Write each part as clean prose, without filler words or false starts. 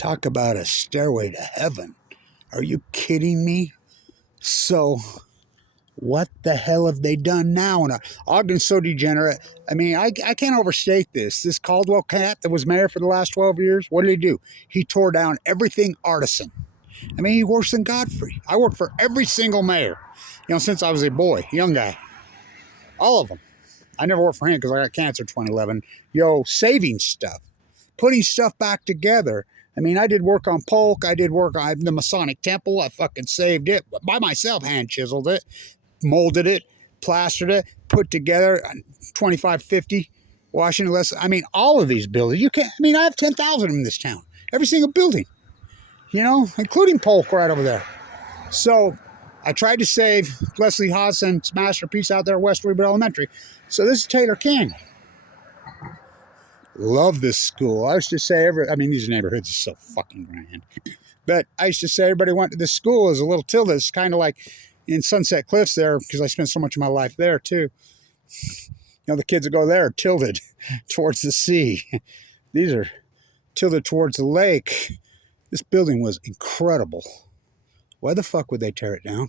Talk about a stairway to heaven. Are you kidding me? So, what the hell have they done now? And Ogden's so degenerate. I mean, I can't overstate this. This Caldwell cat that was mayor for the last 12 years, what did he do? He tore down everything artisan. I mean, he worse than Godfrey. I worked for every single mayor, since I was a boy, young guy. All of them. I never worked for him because I got cancer in 2011. Saving stuff, putting stuff back together. I mean, I did work on Polk. I did work on the Masonic Temple. I fucking saved it by myself, hand chiseled it, molded it, plastered it, put together 2550 Washington. I mean, all of these buildings. I have 10,000 in this town. Every single building, including Polk right over there. So I tried to save Leslie Hodgson's masterpiece out there at West Weber Elementary. So this is Taylor Canyon. Love this school. I used to say these neighborhoods are so fucking grand. But I used to say everybody went to this school as a little tilde. It's kind of like in Sunset Cliffs there, because I spent so much of my life there too. The kids that go there are tilted towards the sea. These are tilted towards the lake. This building was incredible. Why the fuck would they tear it down?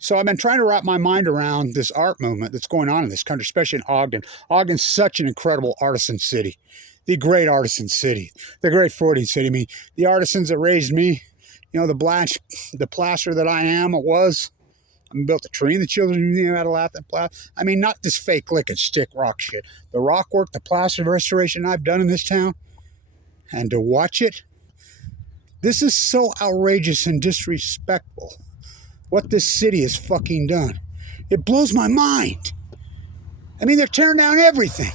So I've been trying to wrap my mind around this art movement that's going on in this country, especially in Ogden. Ogden's such an incredible artisan city. The great artisan city. The great Freudian city. The artisans that raised me, the Blanch, the plaster that I am, I built a tree in the Children's Museum out of Latham Plaster. Not this fake lick and stick rock shit. The rock work, the plaster restoration I've done in this town, and to watch it, this is so outrageous and disrespectful. What this city has fucking done. It blows my mind. They're tearing down everything.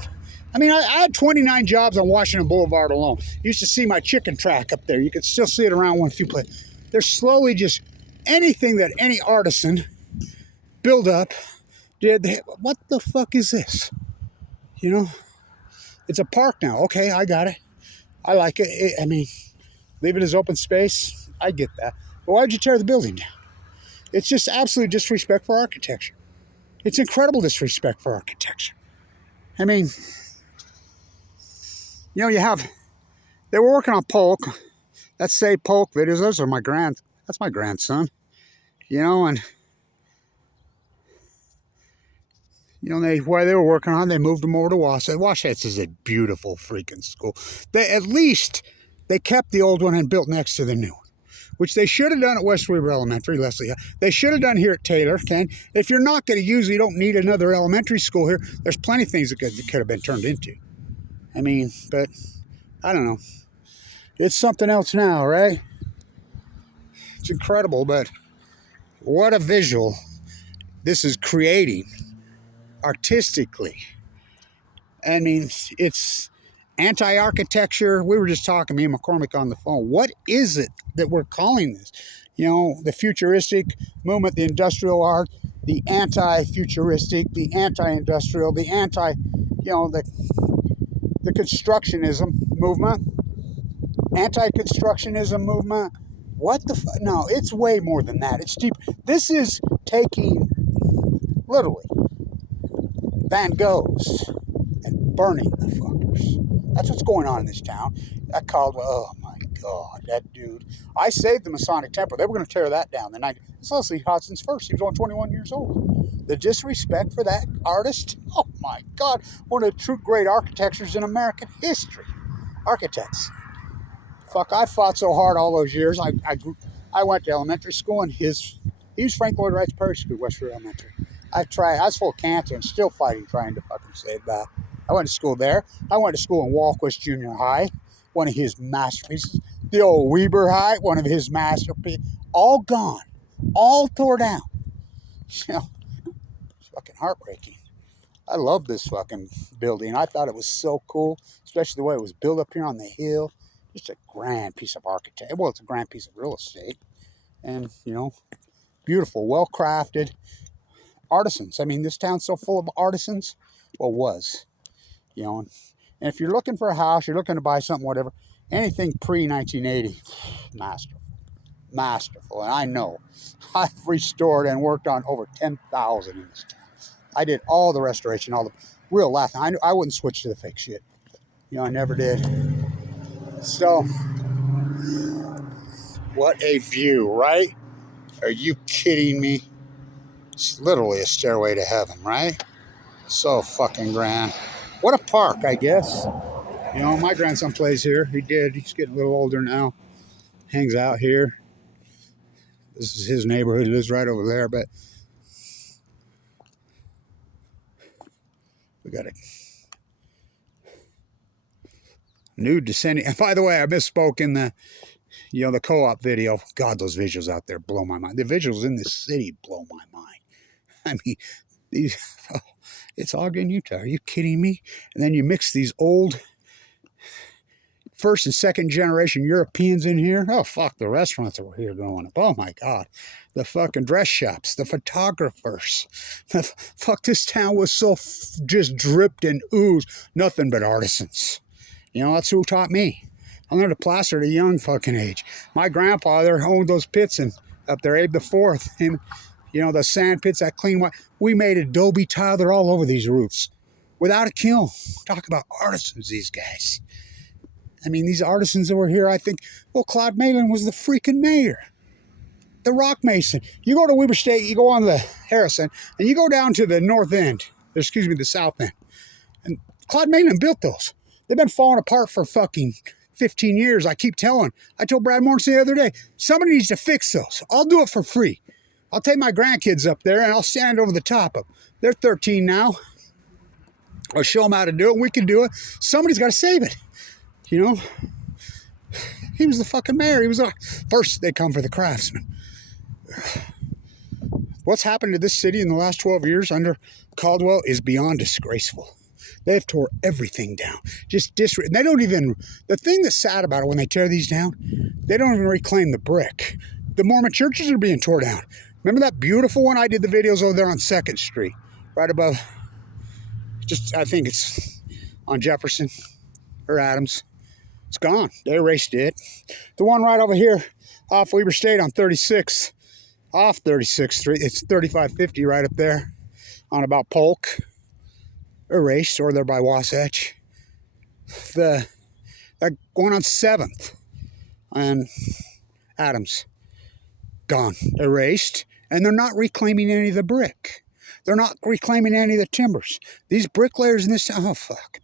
I had 29 jobs on Washington Boulevard alone. You used to see my chicken track up there. You could still see it around one few places. They're slowly just anything that any artisan build up did. What the fuck is this? It's a park now. Okay, I got it. I like it. Leave it as open space. I get that. But why'd you tear the building down? It's just absolute disrespect for architecture. It's incredible disrespect for architecture. They were working on Polk. Let's say Polk videos. That's my grandson. While they were working on it, they moved them over to Wasatch. Wasatch is a beautiful freaking school. They kept the old one and built next to the new one, which they should have done at West Weber Elementary, Leslie. They should have done here at Taylor, Ken. If you're not going to use it, you don't need another elementary school here. There's plenty of things that could have been turned into. But I don't know. It's something else now, right? It's incredible, but what a visual this is creating artistically. It's anti-architecture. We were just talking, me and McCormick on the phone. What is it that we're calling this? The futuristic movement, the industrial art, the anti-futuristic, the anti-industrial, the the constructionism movement, anti-constructionism movement. What the fuck? No, it's way more than that. It's deep. This is taking, literally, Van Goghs and burning the fuckers. That's what's going on in this town. That Caldwell, oh my God, that dude. I saved the Masonic Temple. They were going to tear that down. It's Leslie Hodgson's first. He was only 21 years old. The disrespect for that artist, oh my God. One of the true great architectures in American history. Architects. Fuck, I fought so hard all those years. I went to elementary school, and he was Frank Lloyd Wright's parish school, Westford Elementary. I was full of cancer and still fighting, trying to fucking save that. I went to school there. I went to school in Walquist Junior High, one of his masterpieces. The old Weber High, one of his masterpieces. All gone. All tore down. It's fucking heartbreaking. I love this fucking building. I thought it was so cool, especially the way it was built up here on the hill. Just a grand piece of architecture. Well, it's a grand piece of real estate. And, beautiful, well-crafted artisans. This town's so full of artisans. Well, was. And if you're looking for a house, you're looking to buy something, whatever, anything pre-1980, masterful. And I know I've restored and worked on over 10,000 in this town. I did all the restoration, all the real laughing. I wouldn't switch to the fake shit. You know, I never did. So, what a view, right? Are you kidding me? It's literally a stairway to heaven, right? So fucking grand. What a park, I guess. You know, my grandson plays here. He did. He's getting a little older now. Hangs out here. This is his neighborhood. He lives right over there, but we got a new descending. And by the way, I misspoke in the, you know, the co-op video. God, those visuals out there blow my mind. The visuals in this city blow my mind. I mean, these, oh, it's Ogden, Utah. Are you kidding me? And then you mix these old first and second generation Europeans in here. Oh, fuck, the restaurants that were here growing up. Oh, my God. The fucking dress shops, the photographers. Fuck, this town was so just dripped and oozed. Nothing but artisans. You know, that's who taught me. I learned to plaster at a young fucking age. My grandfather owned those pits and up there, Abe the Fourth. Him, you know, the sand pits, that clean white. We made adobe tile. They're all over these roofs without a kiln. Talk about artisans, these guys. I mean, these artisans that were here, I think, well, Claude Malin was the freaking mayor. The rock mason. You go to Weber State, you go on the Harrison, and you go down to the north end, excuse me, the south end. And Claude Malin built those. They've been falling apart for fucking 15 years. I keep telling. I told Brad Morrison the other day, somebody needs to fix those. I'll do it for free. I'll take my grandkids up there and I'll stand over the top of them. They're 13 now. I'll show them how to do it. We can do it. Somebody's got to save it. You know? He was the fucking mayor. He was like, first they come for the craftsmen. What's happened to this city in the last 12 years under Caldwell is beyond disgraceful. They've tore everything down. Just they don't even, the thing that's sad about it when they tear these down, they don't even reclaim the brick. The Mormon churches are being torn down. Remember that beautiful one? I did the videos over there on 2nd Street, right above, just, I think it's on Jefferson or Adams. It's gone. They erased it. The one right over here off Weber State on 36th, off 36th Street, it's 3550 right up there on about Polk. Erased, or they're by Wasatch. That going on 7th and Adams, gone, erased, and they're not reclaiming any of the brick. They're not reclaiming any of the timbers. These bricklayers in this town, oh fuck,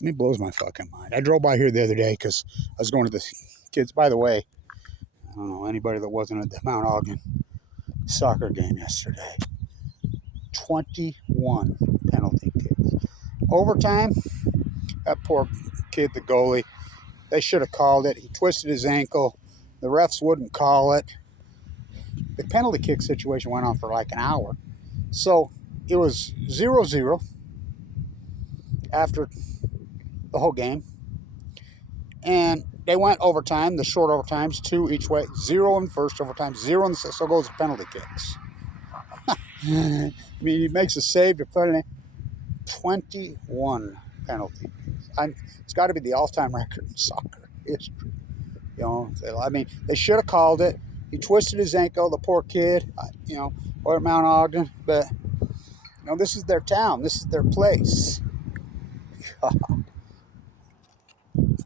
it blows my fucking mind. I drove by here the other day because I was going to the kids. By the way, I don't know anybody that wasn't at the Mount Ogden soccer game yesterday. 21 penalty kicks. Overtime, that poor kid, the goalie, they should have called it. He twisted his ankle. The refs wouldn't call it. The penalty kick situation went on for like an hour. So it was 0-0 after the whole game. And they went overtime, the short overtimes, 2 each way. 0 in first overtime, 0 in the second. So goes the penalty kicks. I mean, he makes a save to put it in. 21 penalty kicks. It's got to be the all-time record in soccer history. You know, I mean, they should have called it. He twisted his ankle, the poor kid, you know, or at Mount Ogden. But, you know, this is their town. This is their place.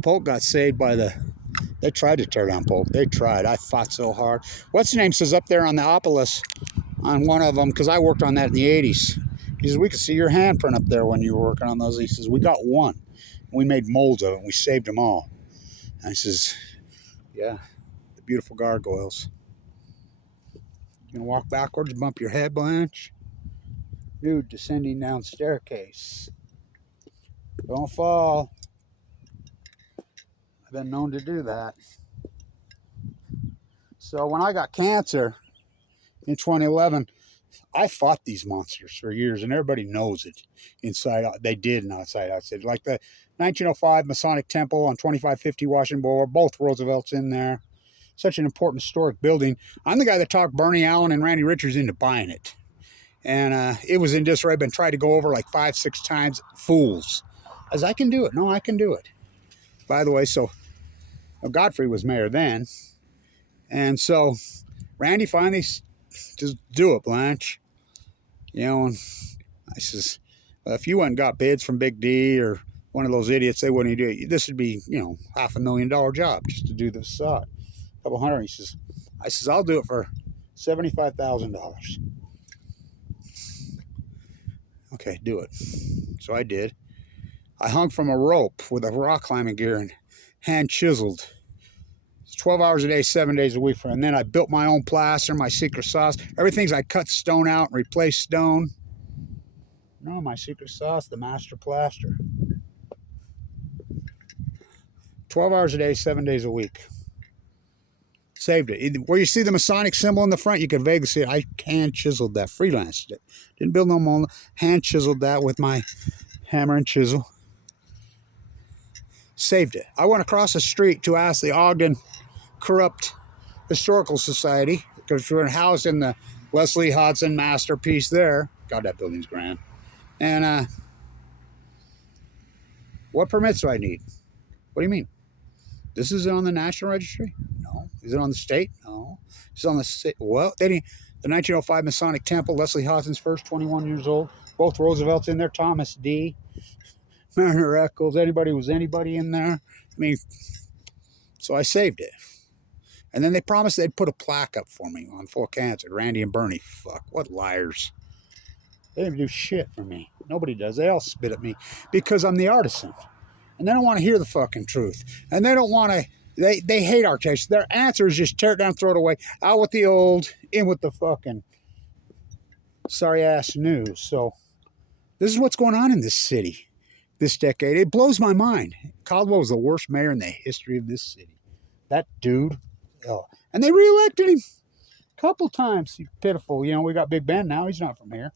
Polk got saved by they tried to tear down Polk. They tried. I fought so hard. What's the name says up there on the Opolis, on one of them, because I worked on that in the 80s. He says, we could see your handprint up there when you were working on those. He says, we got one. We made molds of it, and we saved them all. And I says, yeah, the beautiful gargoyles. You gonna walk backwards, bump your head, Blanch? Dude, descending down staircase. Don't fall. I've been known to do that. So when I got cancer in 2011, I fought these monsters for years, and everybody knows it inside out. They did and outside out. Like the 1905 Masonic Temple on 2550 Washington Boulevard, both Roosevelt's in there. Such an important historic building. I'm the guy that talked Bernie Allen and Randy Richards into buying it. And it was in disarray. I've been tried to go over like 5-6 times. Fools. As I can do it. No, I can do it. By the way, so Godfrey was mayor then. And so Randy finally just do it, Blanch. You know, and I says, well, if you went and got bids from Big D or one of those idiots, they wouldn't do it. This would be, you know, $500,000 job just to do the facade. A couple hundred. He says, I'll do it for $75,000. Okay, do it. So I did. I hung from a rope with a rock climbing gear and hand chiseled. It's 12 hours a day, 7 days a week. And then I built my own plaster, my secret sauce. Everything's I cut stone out and replaced stone. No, my secret sauce, the master plaster. 12 hours a day, 7 days a week. Saved it. Where you see the Masonic symbol in the front, you can vaguely see it. I hand chiseled that, freelanced it. Didn't build no mold. Hand chiseled that with my hammer and chisel. Saved it. I went across the street to ask the Ogden Corrupt Historical Society, because we're housed in the Leslie Hodson masterpiece there. God, that building's grand. And what permits do I need? What do you mean? This isn't on the National Registry? No. Is it on the state? No. It's on the state. Well, they didn't. The 1905 Masonic Temple, Leslie Hodson's first, 21 years old. Both Roosevelt's in there. Thomas D. Mariner Eccles. Anybody was anybody in there. I mean, so I saved it. And then they promised they'd put a plaque up for me on full cancer. Randy and Bernie. Fuck. What liars. They didn't do shit for me. Nobody does. They all spit at me because I'm the artisan. And they don't want to hear the fucking truth. And they don't want to, they hate architects. Their answer is just tear it down, throw it away. Out with the old, in with the fucking sorry ass news. So this is what's going on in this city this decade. It blows my mind. Caldwell was the worst mayor in the history of this city. That dude. Oh. And they reelected him a couple times. He's pitiful. You know, we got Big Ben now. He's not from here.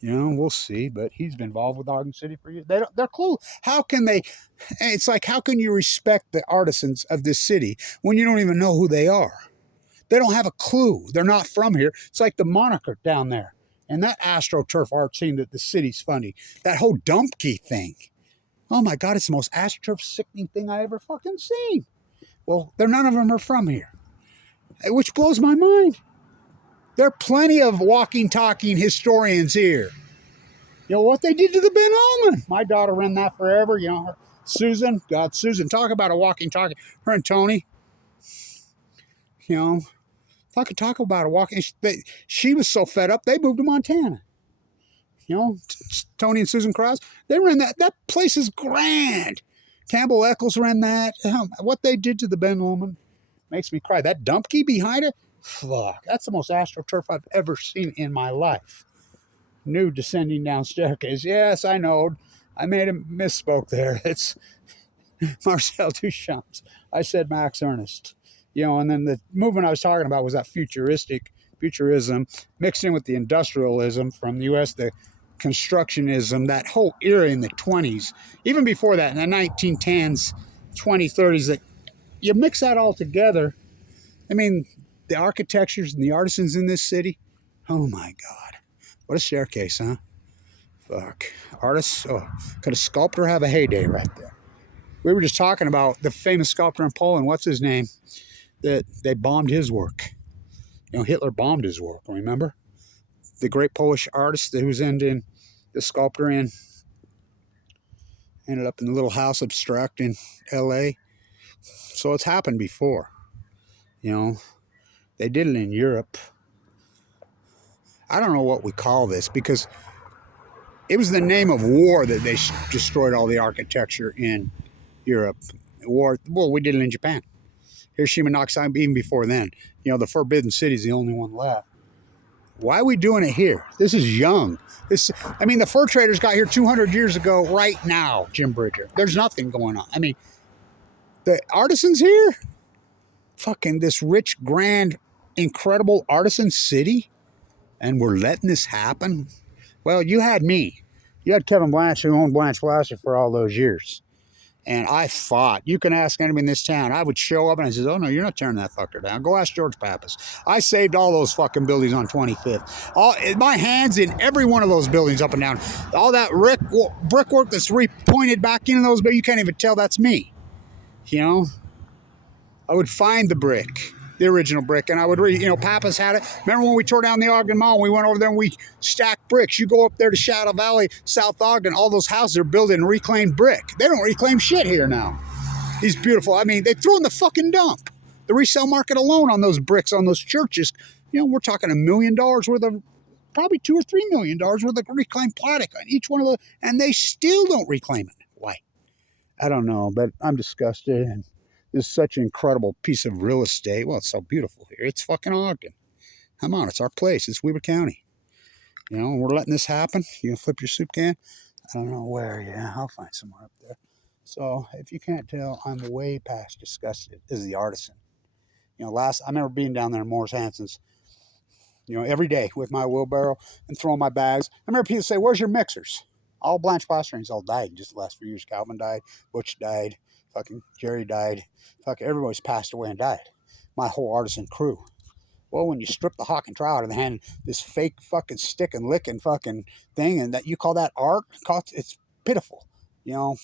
You know, we'll see, but he's been involved with Ogden City for years. They're clueless. How can they, it's like, how can you respect the artisans of this city when you don't even know who they are? They don't have a clue. They're not from here. It's like the moniker down there and that AstroTurf art scene that the city's funding. That whole Dumpkey thing. Oh my God, it's the most AstroTurf sickening thing I ever fucking seen. Well, none of them are from here, which blows my mind. There are plenty of walking, talking historians here. You know what they did to the Ben Allman? My daughter ran that forever. You know, Susan, God, Susan, talk about a walking, talking. Her and Tony, you know, if I could talk about a walking, she was so fed up, they moved to Montana. You know, Tony and Susan Cross, they ran that. That place is grand. Campbell Eccles ran that. What they did to the Ben Allman makes me cry. That Dumpkey behind it, fuck, that's the most AstroTurf I've ever seen in my life. New descending down staircase. Yes, I know. I made a misspoke there. It's Marcel Duchamp. I said Max Ernst. You know, and then the movement I was talking about was that futurism mixed in with the industrialism from the U.S., the constructionism, that whole era in the 20s, even before that, in the 1910s, 2030s, that you mix that all together. I mean, the architectures and the artisans in this city, oh my God. What a staircase, huh? Fuck. Artists, oh, could a sculptor have a heyday right there? We were just talking about the famous sculptor in Poland, what's his name? That they bombed his work. You know, Hitler bombed his work, remember? The great Polish artist who was ended the sculptor ended up in the little house abstract in L.A. So it's happened before. You know, they did it in Europe. I don't know what we call this because it was the name of war that they destroyed all the architecture in Europe. War. Well, we did it in Japan. Hiroshima, Nagasaki, even before then. You know, the Forbidden City is the only one left. Why are we doing it here? This is young. I mean, the fur traders got here 200 years ago right now, Jim Bridger. There's nothing going on. I mean, the artisans here, fucking this rich, grand, incredible artisan city, and we're letting this happen? Well, you had me. You had Kevin Blanch, who owned Blanch Plaster for all those years. And I fought. You can ask anybody in this town. I would show up and I said, oh, no, you're not tearing that fucker down. Go ask George Pappas. I saved all those fucking buildings on 25th. My hand's in every one of those buildings up and down. All that brickwork that's repointed back into those buildings, you can't even tell that's me. You know? I would find the brick. the original brick. And I would read, you know, Papa's had it. Remember when we tore down the Ogden Mall, we went over there and we stacked bricks. You go up there to Shadow Valley, South Ogden, all those houses are built in reclaimed brick. They don't reclaim shit here now. These beautiful, I mean, they throw in the fucking dump. The resale market alone on those bricks, on those churches, you know, we're talking $1 million worth of, probably $2 or $3 million worth of reclaimed plastic on each one of those, and they still don't reclaim it. Why? I don't know, but I'm disgusted. And this is such an incredible piece of real estate. Well, it's so beautiful here. It's fucking Ogden. Come on, it's our place. It's Weber County. You know, we're letting this happen. You gonna flip your soup can? I don't know where. Yeah, I'll find somewhere up there. So if you can't tell, I'm way past disgusted. This is the Artisan. You know, I remember being down there in Morris Hanson's, you know, every day with my wheelbarrow and throwing my bags. I remember people say, "Where's your mixers?" All Blanch plasterings all died in just the last few years. Calvin died, Butch died, fucking Jerry died, fucking everybody's passed away and died. My whole Artisan crew. Well, when you strip the hawk and trowel out of the hand, this fake fucking stick and licking fucking thing, and that you call that art, it's pitiful. You know,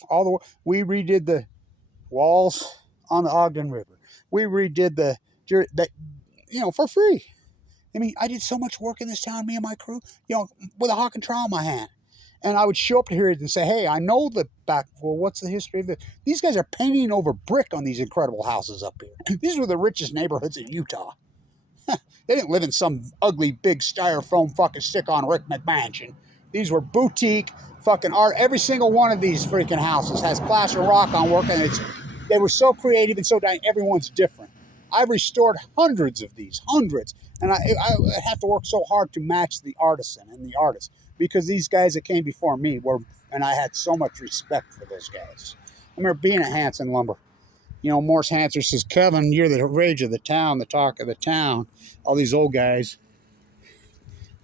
we redid the walls on the Ogden River. We redid that, you know, for free. I mean, I did so much work in this town, me and my crew, you know, with a hawk and trowel in my hand. And I would show up here and say, hey, I know the back, well, what's the history of it? These guys are painting over brick on these incredible houses up here. These were the richest neighborhoods in Utah. They didn't live in some ugly, big styrofoam fucking stick-on Rick McMansion. These were boutique fucking art. Every single one of these freaking houses has plaster rock on work, and they were so creative and so dying. Everyone's different. I've restored hundreds of these, hundreds. And I have to work so hard to match the artisan and the artist, because these guys that came before me and I had so much respect for those guys. I remember being at Hanson Lumber. You know, Morris Hanson says, Kevin, you're the rage of the town, the talk of the town. All these old guys,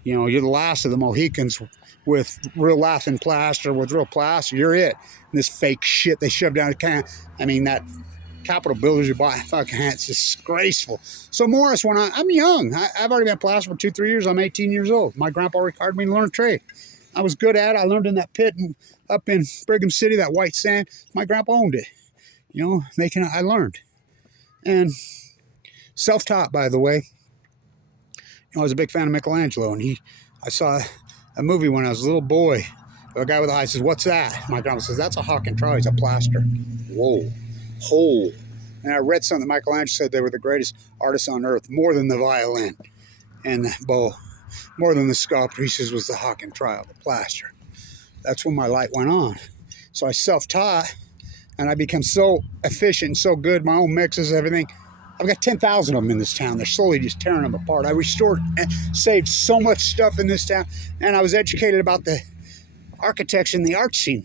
you know, you're the last of the Mohicans with real laughing plaster, with real plaster. You're it. And this fake shit they shoved down the can. I mean, that Capitol builders you buy, fucking, it's disgraceful. So Morris, when I'm young, I've already been plaster for 2-3 years. I'm 18 years old. My grandpa required me to learn a trade. I was good at it. I learned in that pit up in Brigham City, that white sand. My grandpa owned it. You know, I learned. And self-taught, by the way. You know, I was a big fan of Michelangelo, and I saw a movie when I was a little boy. A guy with a eye says, what's that? My grandpa says, that's a hawk and trowel. He's a plaster. Whoa. Whole. And I read something that Michelangelo said they were the greatest artists on earth, more than the violin and the bow, more than the sculptor. He says was the hawk and trowel, the plaster. That's when my light went on. So I self-taught, and I become so efficient and so good, my own mixes, everything. I've got 10,000 of them in this town. They're slowly just tearing them apart. I restored and saved so much stuff in this town, and I was educated about the architecture and the art scene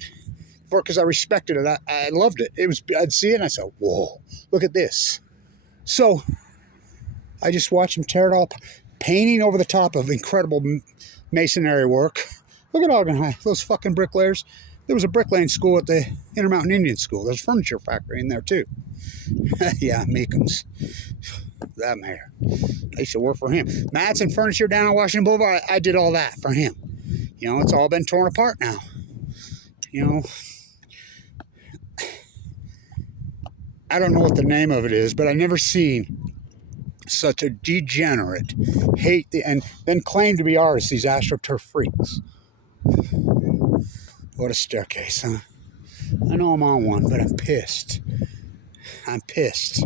because I respected it. I loved it. I'd see it and I said, whoa, look at this. So I just watched them tear it all apart, painting over the top of incredible masonry work. Look at Ogden High, those fucking bricklayers. There was a bricklaying school at the Intermountain Indian School. There's a furniture factory in there too. Yeah, Meekums. That mayor. I used to work for him. Madsen Furniture down on Washington Boulevard, I did all that for him. You know, it's all been torn apart now. You know, I don't know what the name of it is, but I've never seen such a degenerate hate and then claim to be artists, these AstroTurf freaks. What a staircase, huh? I know I'm on one, but I'm pissed. I'm pissed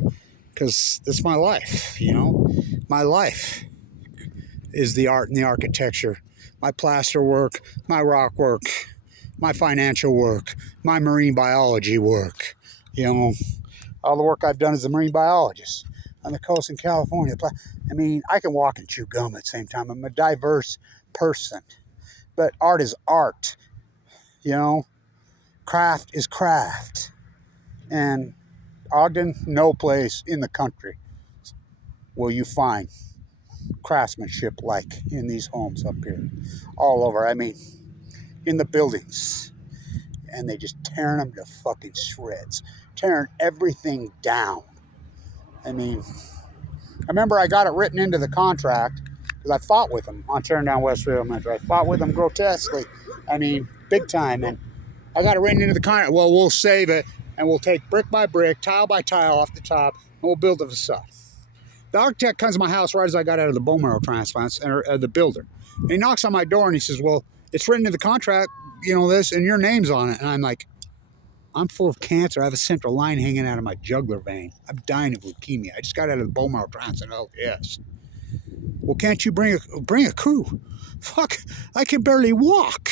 because that's my life, you know? My life is the art and the architecture, my plaster work, my rock work, my financial work, my marine biology work. You know, all the work I've done as a marine biologist on the coast in California. I mean, I can walk and chew gum at the same time. I'm a diverse person, but art is art. You know, craft is craft. And Ogden, no place in the country will you find craftsmanship like in these homes up here. All over, I mean, in the buildings. And they just tearing them to fucking shreds. Tearing everything down. I mean, I remember I got it written into the contract because I fought with them on tearing down Westfield Elementary. I fought with them grotesquely. I mean, big time. And I got it written into the contract. Well, we'll save it and we'll take brick by brick, tile by tile off the top, and we'll build the facade. The architect comes to my house right as I got out of the bone marrow transplants, or the builder. And he knocks on my door and he says, well, it's written in the contract, you know, this, and your name's on it. And I'm like, I'm full of cancer. I have a central line hanging out of my jugular vein. I'm dying of leukemia. I just got out of the bone marrow transplant. Oh, yes. Well, can't you bring a crew? Fuck, I can barely walk.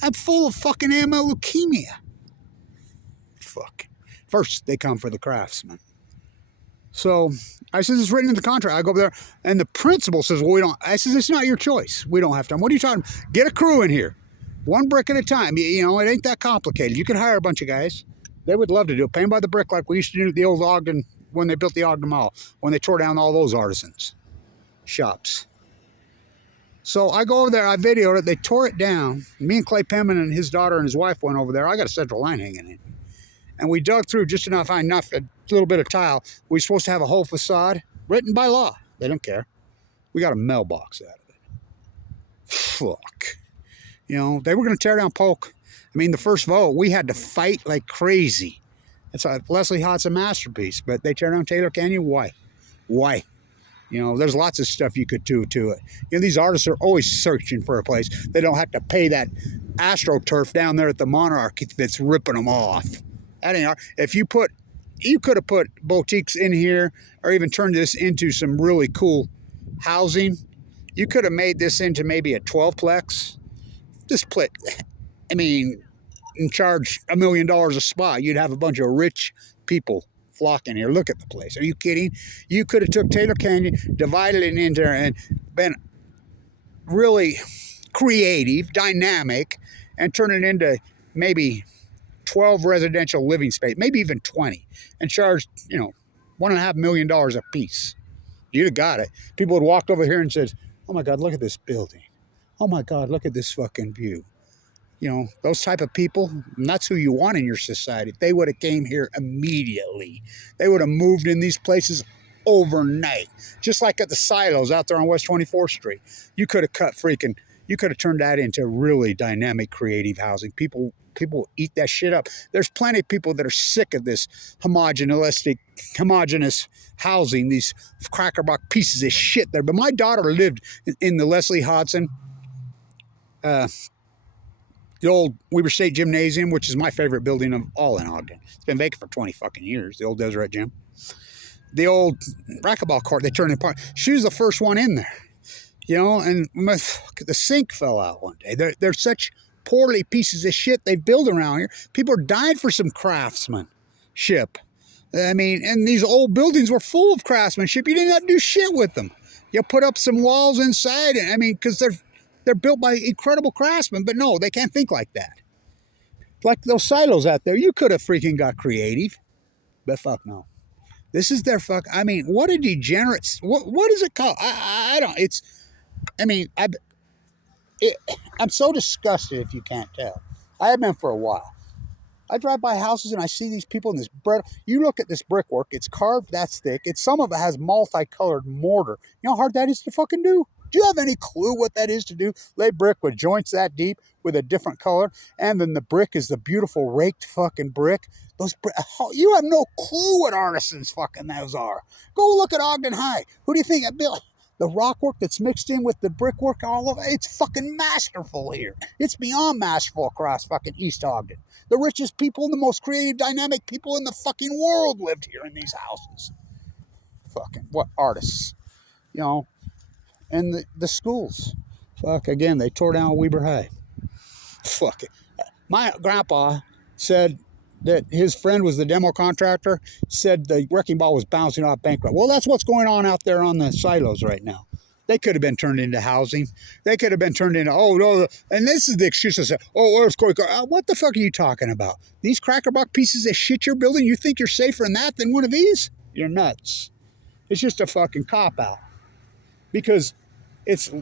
I'm full of fucking AML leukemia. Fuck. First, they come for the craftsman. So I says, it's written in the contract. I go over there, and the principal says, well, we don't. I says, it's not your choice. We don't have time. What are you talking about? Get a crew in here. One brick at a time. You know, it ain't that complicated. You could hire a bunch of guys. They would love to do it. Pay them by the brick like we used to do at the old Ogden, when they built the Ogden Mall, when they tore down all those artisans' shops. So I go over there, I videoed it. They tore it down. Me and Clay Penman and his daughter and his wife went over there. I got a central line hanging in. And we dug through just enough, a little bit of tile. We're supposed to have a whole facade, written by law. They don't care. We got a mailbox out of it. Fuck. You know, they were going to tear down Polk. I mean, the first vote, we had to fight like crazy. It's a Leslie Hodson masterpiece, but they tear down Taylor Canyon. Why? Why? You know, there's lots of stuff you could do to it. You know, these artists are always searching for a place. They don't have to pay that AstroTurf down there at the Monarch that's ripping them off. That ain't art. If you could have put boutiques in here, or even turned this into some really cool housing. You could have made this into maybe a 12-plex. This split, I mean, and charge $1 million a spot. You'd have a bunch of rich people flocking here. Look at the place. Are you kidding? You could have took Taylor Canyon, divided it into, and been really creative, dynamic, and turn it into maybe 12 residential living space, maybe even 20, and charged, you know, $1.5 million a piece. You'd have got it. People would walk over here and said, oh my God, look at this building. Oh my God, look at this fucking view. You know, those type of people, and that's who you want in your society. They would have came here immediately. They would have moved in these places overnight. Just like at the silos out there on West 24th Street. You could have you could have turned that into really dynamic, creative housing. People eat that shit up. There's plenty of people that are sick of this homogenous housing, these crackerbox pieces of shit there. But my daughter lived in the Leslie Hodson, the old Weber State Gymnasium, which is my favorite building of all in Ogden. It's been vacant for 20 fucking years, the old Deseret Gym. The old racquetball court, they turned it apart. She was the first one in there, you know, and the sink fell out one day. They're such poorly pieces of shit they build around here. People are dying for some craftsmanship. I mean, and these old buildings were full of craftsmanship. You didn't have to do shit with them. You put up some walls inside, I mean, because they're built by incredible craftsmen, but no, they can't think like that. Like those silos out there, you could have freaking got creative, but fuck no. This is their fuck. I mean, what a degenerates. What is it called? I don't. It's. I mean, I'm so disgusted if you can't tell. I have been for a while. I drive by houses and I see these people in this brick. You look at this brickwork. It's carved that's thick. Some of it has multicolored mortar. You know how hard that is to fucking do? Do you have any clue what that is to do? Lay brick with joints that deep with a different color, and then the brick is the beautiful raked fucking brick. You have no clue what artisans fucking those are. Go look at Ogden High. Who do you think built the rock work that's mixed in with the brickwork? All of it. It's fucking masterful here. It's beyond masterful across fucking East Ogden. The richest people and the most creative, dynamic people in the fucking world lived here in these houses. Fucking what artists, you know. And the schools. Fuck, again, they tore down Weber High. Fuck it. My grandpa said that his friend was the demo contractor, said the wrecking ball was bouncing off bankrupt. Well, that's what's going on out there on the silos right now. They could have been turned into housing. They could have been turned into, oh, no. And this is the excuse to say, oh, earthquake. What the fuck are you talking about? These crackerbox pieces of shit you're building, you think you're safer in that than one of these? You're nuts. It's just a fucking cop-out. Because it's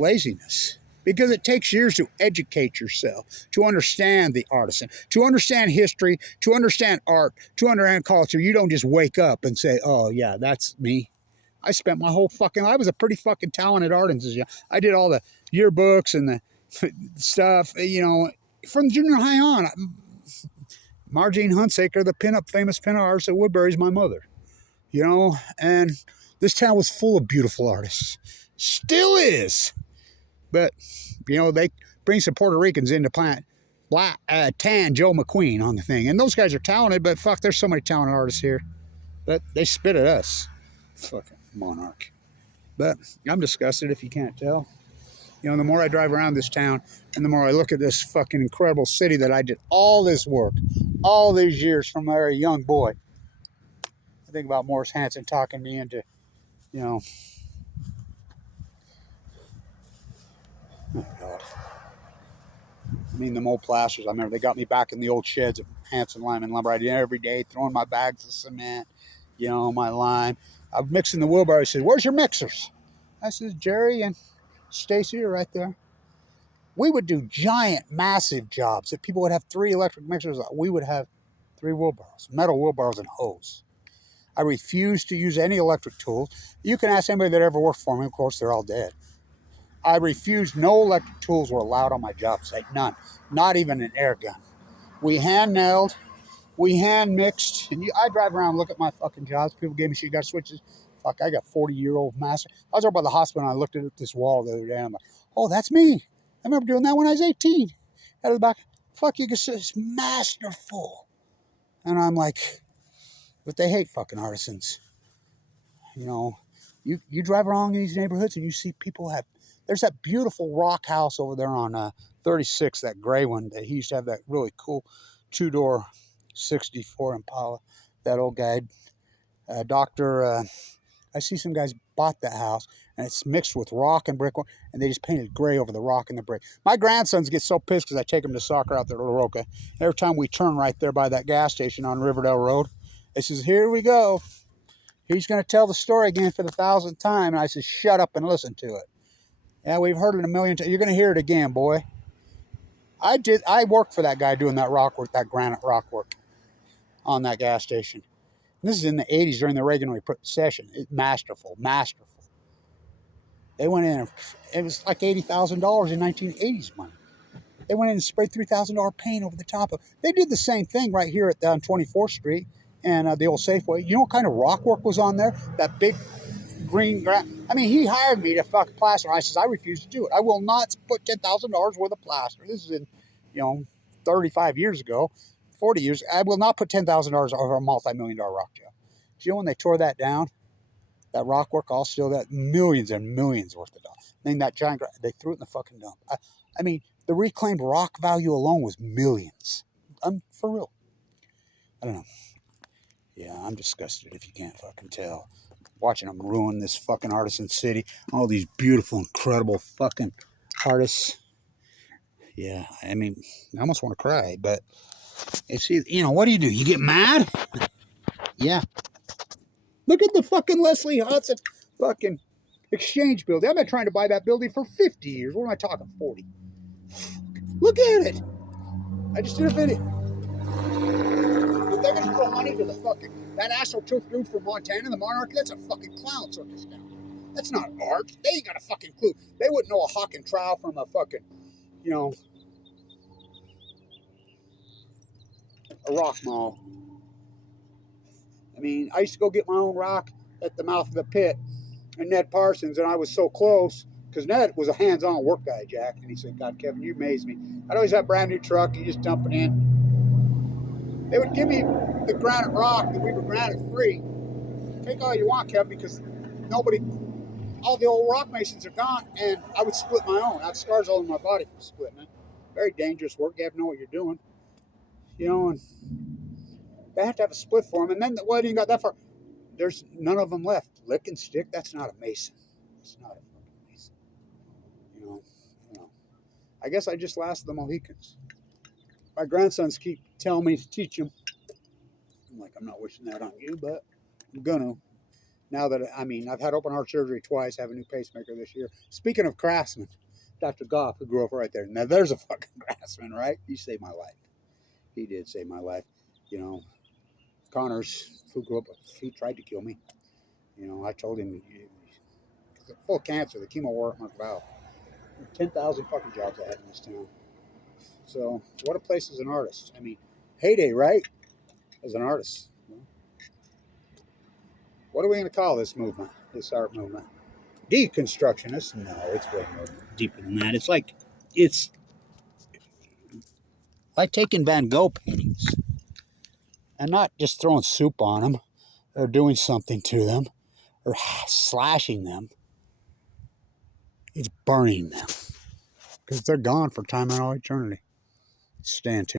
laziness. Because it takes years to educate yourself, to understand the artisan, to understand history, to understand art, to understand culture. You don't just wake up and say, oh, yeah, that's me. I spent my whole fucking life. I was a pretty fucking talented artist. I did all the yearbooks and the stuff, you know, from junior high on. Margene Hunsaker, the famous pinup artist at Woodbury's my mother, you know, and This town was full of beautiful artists. Still is. But, you know, they bring some Puerto Ricans in to plant tan Joe McQueen on the thing. And those guys are talented, but fuck, there's so many talented artists here. But they spit at us. Fucking monarch. But I'm disgusted if you can't tell. You know, the more I drive around this town and the more I look at this fucking incredible city that I did all this work, all these years from a very young boy. I think about Morris Hanson talking me into, you know, oh God. I mean, them old plasters. I remember they got me back in the old sheds at Hanson Lime and Lumber. I did every day, throwing my bags of cement, you know, my lime. I'm mixing the wheelbarrow. He said, "Where's your mixers?" I said, "Jerry and Stacy are right there." We would do giant, massive jobs. If people would have 3 electric mixers, we would have 3 wheelbarrows, metal wheelbarrows and hose. I refuse to use any electric tools. You can ask anybody that ever worked for me. Of course, they're all dead. I refused. No electric tools were allowed on my job site. None. Not even an air gun. We hand nailed. We hand mixed. And I drive around and look at my fucking jobs. People gave me shit. You got switches. Fuck, I got 40-year-old master. I was over by the hospital and I looked at this wall the other day and I'm like, oh, that's me. I remember doing that when I was 18. Out of the back. Fuck, you can see it's masterful. And I'm like, but they hate fucking artisans. You know, you drive around in these neighborhoods and you see people have, there's that beautiful rock house over there on 36, that gray one. That he used to have that really cool 2-door 64 Impala. That old guy, I see some guys bought that house and it's mixed with rock and brick, and they just painted gray over the rock and the brick. My grandsons get so pissed because I take them to soccer out there to Loroca. Every time we turn right there by that gas station on Riverdale Road, they says, "Here we go. He's going to tell the story again for the 1,000th time." And I said, "Shut up and listen to it." Yeah, we've heard it a million times. You're going to hear it again, boy. I worked for that guy doing that rock work, that granite rock work on that gas station. And this is in the 80s during the Reagan recession. It's masterful, masterful. They went in, and it was like $80,000 in 1980s money. They went in and sprayed $3,000 paint over the top of it. They did the same thing right here on 24th Street and the old Safeway. You know what kind of rock work was on there? That big green grass. I mean, he hired me to fuck plaster. I says, I refuse to do it. I will not put $10,000 worth of plaster. This is in, 35 years ago, 40 years. I will not put $10,000 over a multi-million-dollar rock job. Do you know when they tore that down? That rock work, all still that millions and millions worth of dollars. Then that giant, they threw it in the fucking dump. I mean, the reclaimed rock value alone was millions. I'm for real. I don't know. Yeah, I'm disgusted if you can't fucking tell. Watching them ruin this fucking artisan city. All these beautiful, incredible fucking artists. Yeah, I mean, I almost want to cry, but it's, what do? You get mad? Yeah. Look at the fucking Leslie Hudson fucking Exchange building. I've been trying to buy that building for 50 years. What am I talking, 40? Look at it. I just did a video. If they're going to throw money to the fucking, that asshole-toothed dude from Montana, the Monarchy, that's a fucking clown circus down. That's not art. They ain't got a fucking clue. They wouldn't know a hawk and trowel from a fucking, a rock mall. I mean, I used to go get my own rock at the mouth of the pit, and Ned Parsons, and I was so close, because Ned was a hands-on work guy, Jack, and he said, God, Kevin, you amaze me. I'd always have a brand new truck, you just dump it in. They would give me the granite rock, and we were granite free. Take all you want, Kevin, because all the old rock masons are gone, and I would split my own. I have scars all over my body from splitting it. Very dangerous work. You have to know what you're doing. And they have to have a split for them. And then, well, you got that far. There's none of them left. Lick and stick, that's not a mason. It's not a fucking mason. I guess I just last the Mohicans. My grandsons keep telling me to teach them. I'm like, I'm not wishing that on you, but I'm gonna. Now that, I've had open heart surgery twice, have a new pacemaker this year. Speaking of craftsmen, Dr. Goff, who grew up right there. Now, there's a fucking craftsman, right? He saved my life. He did save my life. Connors, who grew up, he tried to kill me. I told him, full of cancer, the chemo wore my valve. 10,000 fucking jobs I had in this town. So, what a place as an artist. Heyday, right? As an artist. What are we going to call this movement? this art movement. Deconstructionists? No, it's way more deeper than that. It's like taking Van Gogh paintings and not just throwing soup on them or doing something to them or slashing them. It's burning them because they're gone for time and all eternity. Stay tuned.